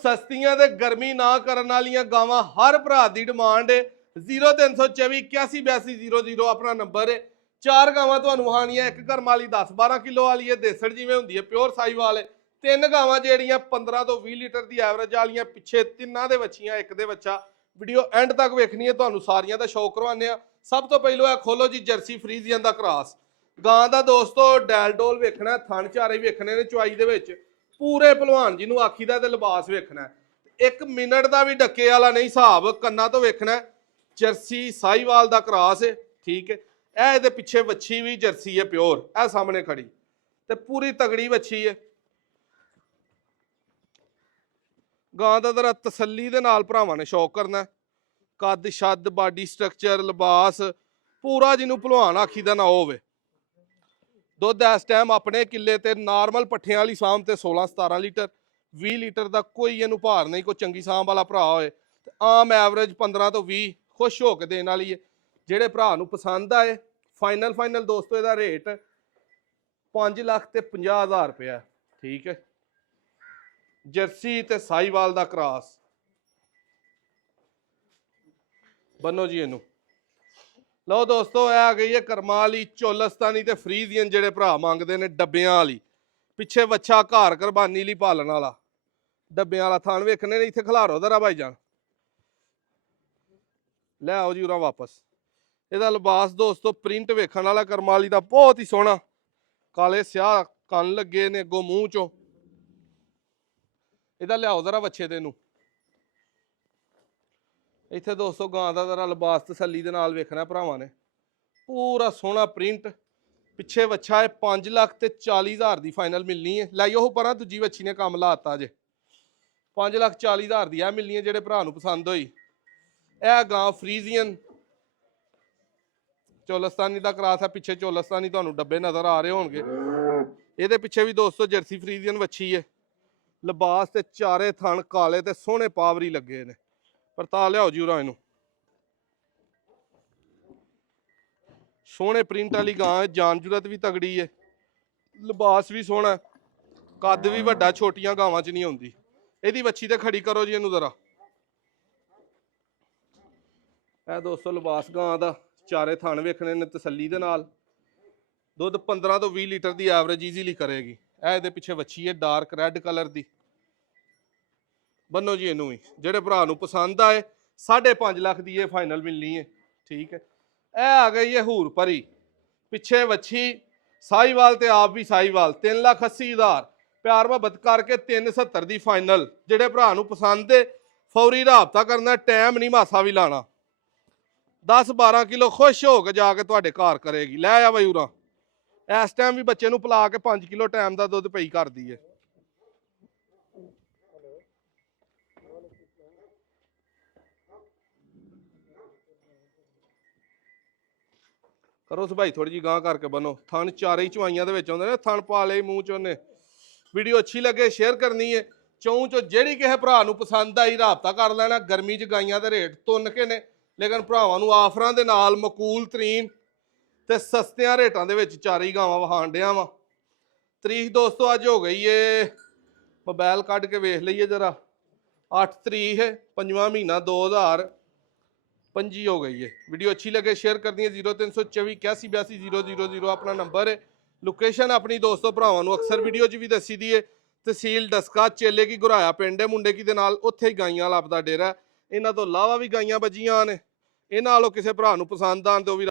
सस्तियां ते गर्मी ना करन वालियां गावां हर भरा दी डिमांड है 0324 81 82 00 अपना नंबर है। चार गावां तुहानू वहानियां एक घर वाली 10-12 किलो वाली है देसड़ जिवें हुंदी है प्योर साहिवाल है। तीन गावां जेहड़ियां 15 तो 20 लीटर की एवरेज वालियां पिछे तिन्नां दे बच्चियां एक दे बच्चा। वीडियो एंड तक वेखनी है तुहानू सारियां दा शौक करवाने। सब तो पहलो है खोलो जी जर्सी फ्रीजियन दा क्रॉस गां दा दोस्तों डैल डोल वेखना थन चारे वेखने ने चवाई दे विच पूरे भलवान जी नूं आखीदा ते लिबास वेखना एक मिनट का भी डके वाला नहीं हिसाब कन्ना तो वेखना जर्सी साहिवाल दा क्रॉस है ठीक है। ए पिछे वच्छी भी जर्सी है प्योर ए सामने खड़ी ते पूरी तगड़ी वच्छी है। गां दा जरा तसल्ली दे नाल भरावां ने शौक करना कद शद बाडी स्ट्रक्चर लिबास पूरा जिन्हों भलवान आखी दा ना होवे। दुध इस टाइम अपने किले ते नॉर्मल पट्ठियां वाली साम ते 16-17 लीटर 20 लीटर का कोई इनू भार नहीं कोई चंगी साम वाला भरा होए आम एवरेज 15 तो 20 खुश हो के देने वाली है। जेडे भरा नूं पसंद आए फाइनल दोस्तों इहदा रेट 5,50,000 रुपया ठीक है। जर्सी ते साहिवाल दा क्रॉस बनो जी इनू लो दोस्तों आ गई है करमां वाली चोलस्तानी ते फ्रीजियन जेडे भरा मंगदे ने डब्बियां वाली पिछे वच्छा घर कुरबानी लई पालन वाला डब्बियां वाला थान वेखने ने इत्थे खलारो दरा भाईजान ले आओ जी उरा वापस। इहदा लिबास दोस्तों प्रिंट वेखण वाला करमां वाली दा बहुत ही सोहना काले स्याह कन लगे ने अगों मूंह चों इहदा लियाओ जरा बच्चे दे नूं इत्थे दोस्तों गां दा जरा लिबास तसल्ली दे नाल वेखना भरावां ने पूरा सोहना प्रिंट पिछे वच्छा है 5,40,000 की फाइनल मिलनी है। लाइयो परा दूजी वच्छी ने काम लाता जे 5,40,000 की मिलनी है जेडे भरा नूं पसंद होई। यह गां फ्रीजियन चोलस्तानी का क्रॉस है पिछे चोलस्तानी तुहानूं डब्बे नज़र आ रहे होणगे इहदे पिछे भी दोस्तों जर्सी फ्रीजियन वच्छी है लिबास ते चारे थण काले ते सोहने पावरी लगे ने परता लियाओ जी उरा इनू सोहने प्रिंट वाली गां है जान जुरत भी तगड़ी है लिबास भी सोहना कद भी वड्डा छोटियां गावां च नहीं आउंदी। इहदी वच्छी ते खड़ी करो जी इनू जरा ए दोस्तों लिबास गां दा चारे थण वेखने ने तसल्ली दे नाल दुध 15 तो 20 लीटर की एवरेज ईजीली करेगी। ए पिछे वच्छी है डार्क रैड कलर की बनो जी इनू भी जेडे भरा नूं पसंद आए 5.5 लाख की फाइनल मिलनी है ठीक है। ए आ गई है हूर परी पिछे वच्छी साहिवाल ते आप भी साहिवाल 3,80,000 प्यार मुहब्बत करके 370 की फाइनल जेडे भरा नूं पसंद है फौरी राबता करना टाइम नहीं मासा भी लाना 10-12 किलो खुश हो के जाके तुहाडे घर करेगी। लै आ बई उरा इस टाइम भी बच्चे नूं पिला के 5 किलो टाइम का दुध पई कर दी है। करो भाई थोड़ी जी गां करके बनो थन चारे ही चवाइयां दे विच आउंदे ने थन पा ले मूँह चोने। वीडियो अच्छी लगे शेयर करनी है चौं चो जेड़ी किसे भरा नूं पसंद आई राबता कर लेना। गर्मी च गाइयां दे रेट तुन के ने लेकिन भरावां नूं आफरां दे नाल मकूल तरीन ते सस्तियां रेटां दे विच चारे ही गावां वहाण डिया वां। तरीक दोस्तों अज हो गई है मोबाइल कढ के वेख लईए जरा 8 तरीक है 5वां महीना 2025 हो गई है। वीडियो अच्छी लगे शेयर कर दी 0324 81 82 000 अपना नंबर है। लोकेशन अपनी दोस्तों भरावां नूं अक्सर वीडियो च भी दसी दी है तहसील डस्का चेले की गुराया पिंड है मुंडे की दे नाल उत्थे ही गाइयां लभदा डेरा। इन्हां तो इलावा भी गाइयां बजियां ने इन्हां नालों किसे भरा नूं पसंद आन तो भी